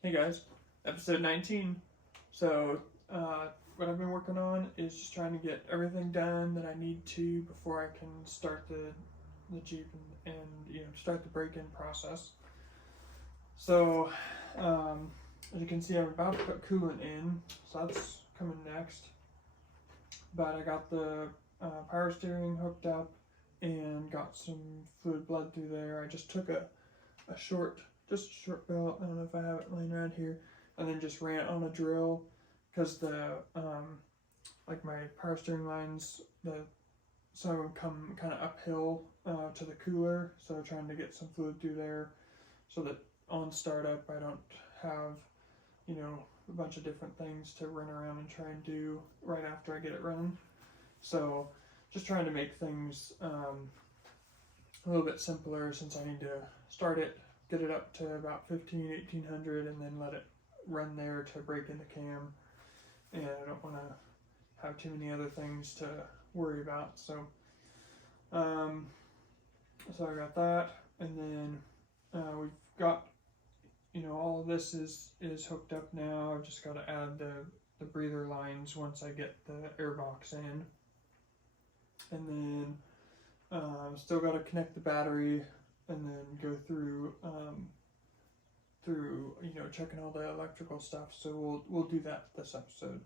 Hey guys, episode 19. So, what I've been working on is just trying to get everything done that I need to before I can start the Jeep and start the break-in process. So, as you can see, I'm about to put coolant in, so that's coming next. But I got the power steering hooked up and got some fluid bled through there. I just took a short, just a short belt. I don't know if I have it laying around here, and then just ran it on a drill because like my power steering lines, some of them come kind of uphill to the cooler, so trying to get some fluid through there so that on startup I don't have a bunch of different things to run around and try and do right after I get it running. So just trying to make things a little bit simpler since I need to start it, get it up to about 1800, and then let it run there to break in the cam. And I don't want to have too many other things to worry about. So I got that, and then we've got all of this is hooked up now. I've just got to add the breather lines once I get the air box in, and then still got to connect the battery, and then go through checking all the electrical stuff. So we'll do that this episode,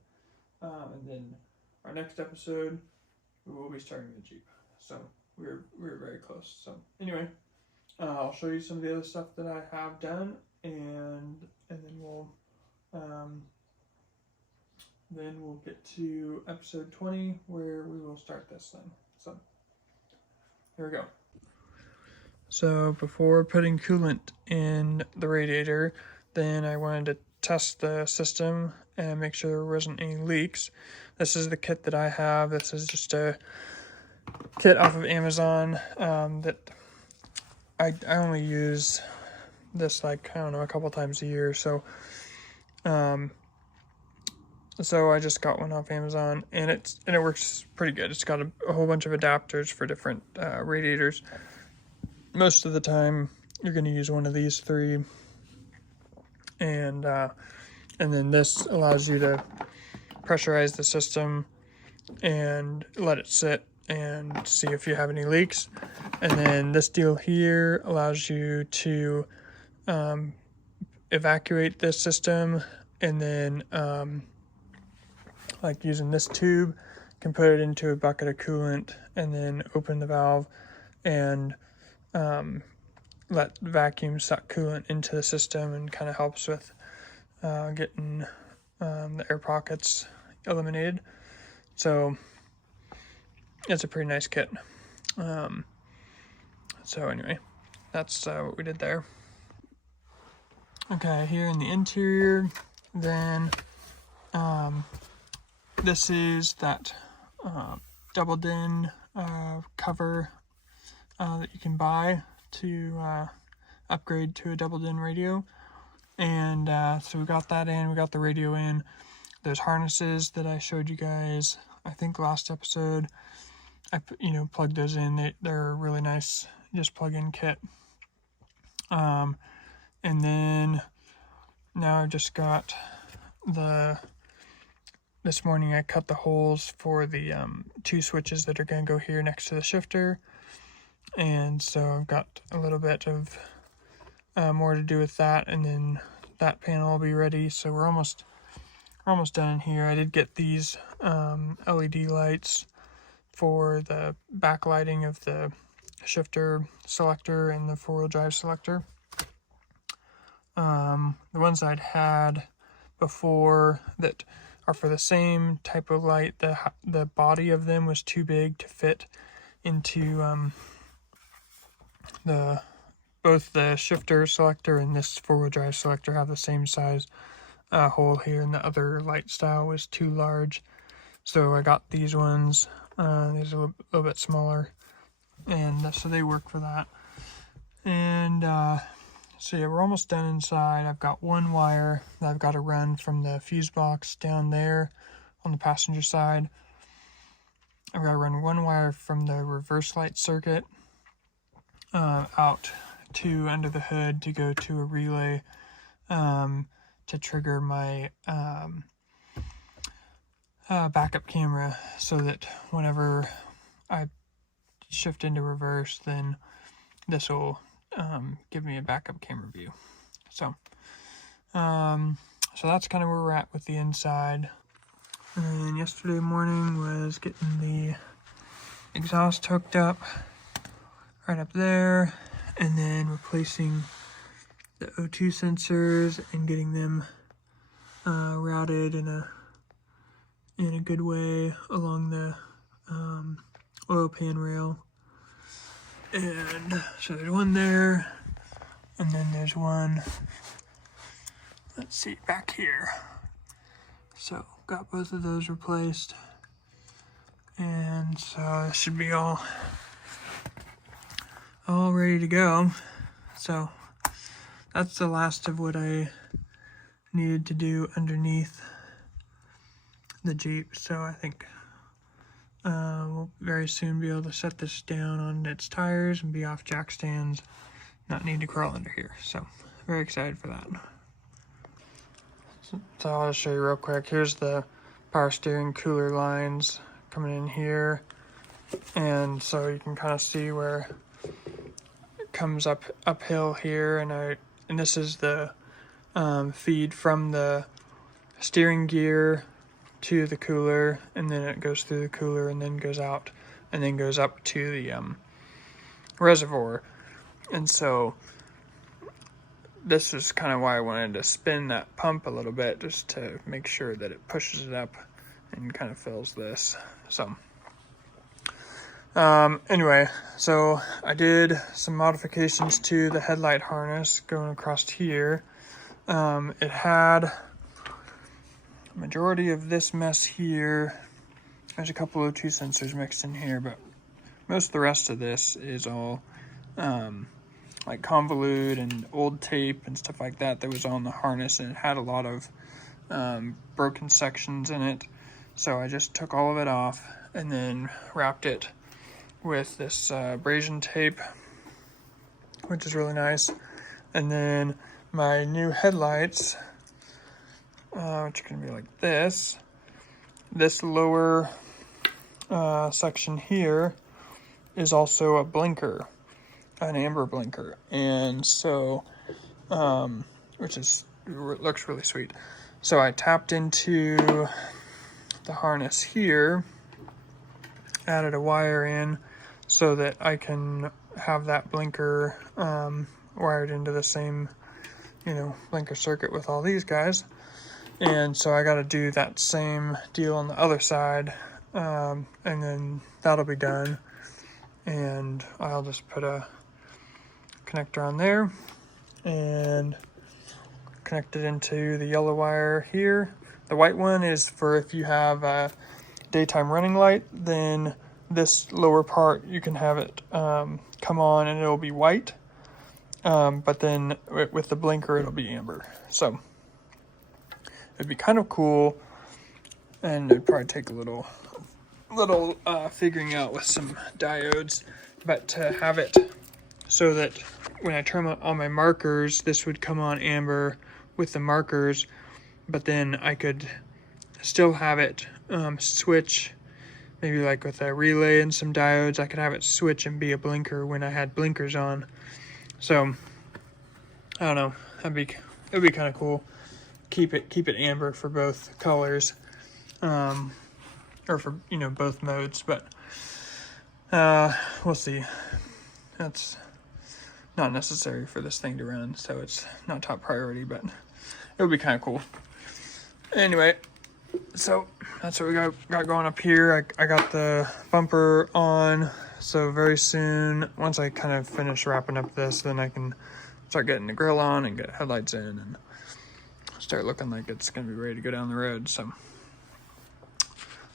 and then our next episode we will be starting the Jeep. So we're very close. So anyway, I'll show you some of the other stuff that I have done, and then we'll get to episode 20 where we will start this thing. So here we go. So before putting coolant in the radiator, then I wanted to test the system and make sure there wasn't any leaks. This is the kit that I have. This is just a kit off of Amazon that I only use this a couple times a year. So I just got one off Amazon, and it works pretty good. It's got a whole bunch of adapters for different radiators. Most of the time you're going to use one of these three, and then this allows you to pressurize the system and let it sit and see if you have any leaks. And then this deal here allows you to evacuate this system, and then using this tube, can put it into a bucket of coolant and then open the valve and let vacuum suck coolant into the system, and kind of helps with getting the air pockets eliminated. So it's a pretty nice kit. So anyway, that's what we did there. Okay, here in the interior, then this is that double din cover that you can buy to upgrade to a double din radio. And so we got that in, we got the radio in. There's harnesses that I showed you guys, I think last episode. I plugged those in. They're really nice, just plug in kit. And then now I've just got this morning I cut the holes for the two switches that are going to go here next to the shifter. And so I've got a little bit of more to do with that, and then that panel will be ready. So we're almost done in here. I did get these LED lights for the backlighting of the shifter selector and the four-wheel drive selector. The ones I'd had before that are for the same type of light, the body of them was too big to fit into both the shifter selector and this four-wheel drive selector have the same size hole here, and the other light style was too large. So I got these ones. These are a little bit smaller, and so they work for that. And so yeah, we're almost done inside. I've got one wire that I've got to run from the fuse box down there on the passenger side. I've got to run one wire from the reverse light circuit out to under the hood to go to a relay to trigger my backup camera, so that whenever I shift into reverse, then this will give me a backup camera view. So that's kind of where we're at with the inside. And yesterday morning was getting the exhaust hooked up right up there, and then replacing the O2 sensors and getting them routed in a good way along the oil pan rail. And so there's one there, and then there's one, let's see, back here. So got both of those replaced, and so this should be all ready to go. So that's the last of what I needed to do underneath the Jeep. So I think we'll very soon be able to set this down on its tires and be off jack stands, not need to crawl under here. So very excited for that. So I'll just show you real quick. Here's the power steering cooler lines coming in here, and so you can kind of see where it comes uphill here, and this is the feed from the steering gear to the cooler, and then it goes through the cooler and then goes out and then goes up to the reservoir. And so this is kind of why I wanted to spin that pump a little bit, just to make sure that it pushes it up and kind of fills this. So anyway, so I did some modifications to the headlight harness going across here. It had a majority of this mess here. There's a couple of O2 sensors mixed in here, but most of the rest of this is all like convolute and old tape and stuff like that was on the harness, and it had a lot of broken sections in it. So I just took all of it off and then wrapped it with this abrasion tape, which is really nice. And then my new headlights, which are going to be like this lower section here is also a blinker, an amber blinker, and so which looks really sweet. So I tapped into the harness here, added a wire in so that I can have that blinker wired into the same, blinker circuit with all these guys. And so I got to do that same deal on the other side, and then that'll be done. And I'll just put a connector on there and connect it into the yellow wire here. The white one is for if you have a daytime running light, then this lower part you can have it come on and it'll be white, but then with the blinker it'll be amber. So it'd be kind of cool, and it'd probably take a little figuring out with some diodes, but to have it so that when I turn on my markers, this would come on amber with the markers, but then I could still have it switch, maybe like with a relay and some diodes, I could have it switch and be a blinker when I had blinkers on. So I don't know, it'd be kind of cool. Keep it amber for both colors, or for both modes, but we'll see. That's not necessary for this thing to run, so it's not top priority, but it would be kind of cool. Anyway, so that's what we got going up here. I got the bumper on, so very soon, once I kind of finish wrapping up this, then I can start getting the grill on and get headlights in and start looking like it's going to be ready to go down the road. So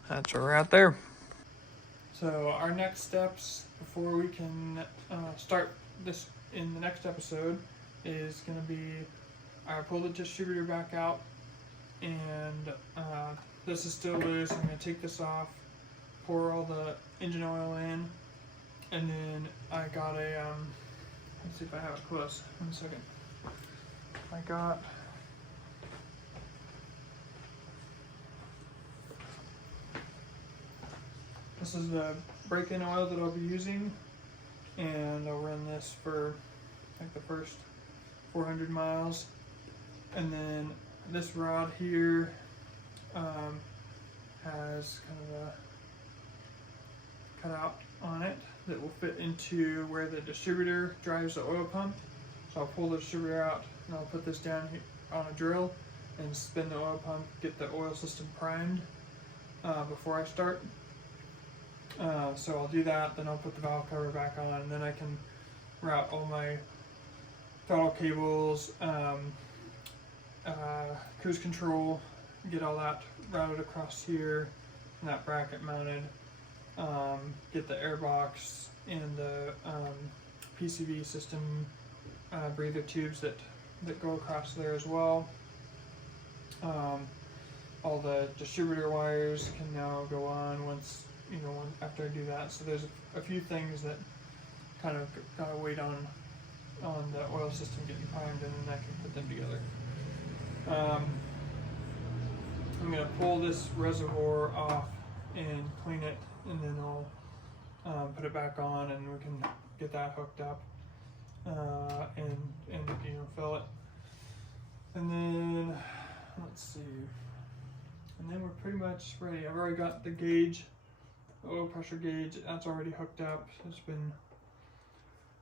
that's where we're at there. So our next steps before we can start this in the next episode is going to be I pull the distributor back out, and this is still loose. I'm going to take this off, pour all the engine oil in, and then I got a let's see if I have it close. 1 second. I got This is the break-in oil that I'll be using, and I'll run this for like the first 400 miles. And then this rod here has kind of a cutout on it that will fit into where the distributor drives the oil pump. So I'll pull the distributor out and I'll put this down here on a drill and spin the oil pump, get the oil system primed before I start. So I'll do that, then I'll put the valve cover back on, and then I can route all my throttle cables, cruise control, get all that routed across here, and that bracket mounted, get the air box and the PCV system breather tubes that go across there as well. All the distributor wires can now go on once, after I do that. So there's a few things that kind of gotta wait on the oil system getting primed, and then I can put them together. I'm gonna pull this reservoir off and clean it, and then I'll put it back on, and we can get that hooked up and fill it. And then let's see. And then we're pretty much ready. I've already got the gauge, the oil pressure gauge. That's already hooked up. It's been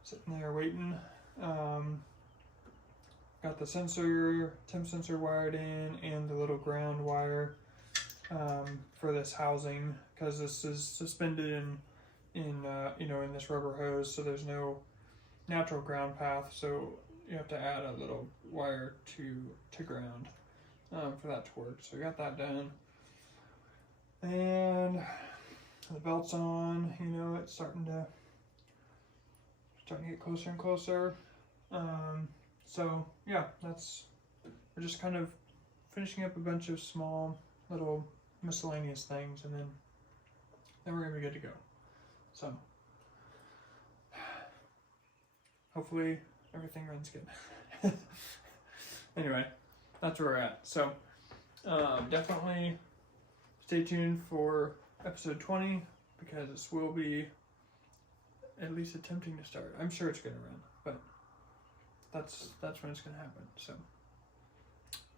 sitting there waiting. Got the sensor, temp sensor wired in, and the little ground wire for this housing, because this is suspended in this rubber hose, so there's no natural ground path. So you have to add a little wire to ground for that to work. So we got that done, and the belt's on. It's starting to get closer and closer. So yeah, we're just kind of finishing up a bunch of small little miscellaneous things, and then we're gonna be good to go. So hopefully everything runs good. Anyway, that's where we're at. So definitely stay tuned for episode 20, because this will be at least attempting to start. I'm sure it's gonna run, but that's when it's gonna happen. So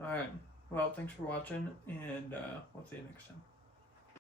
all right, well, thanks for watching, and we'll see you next time.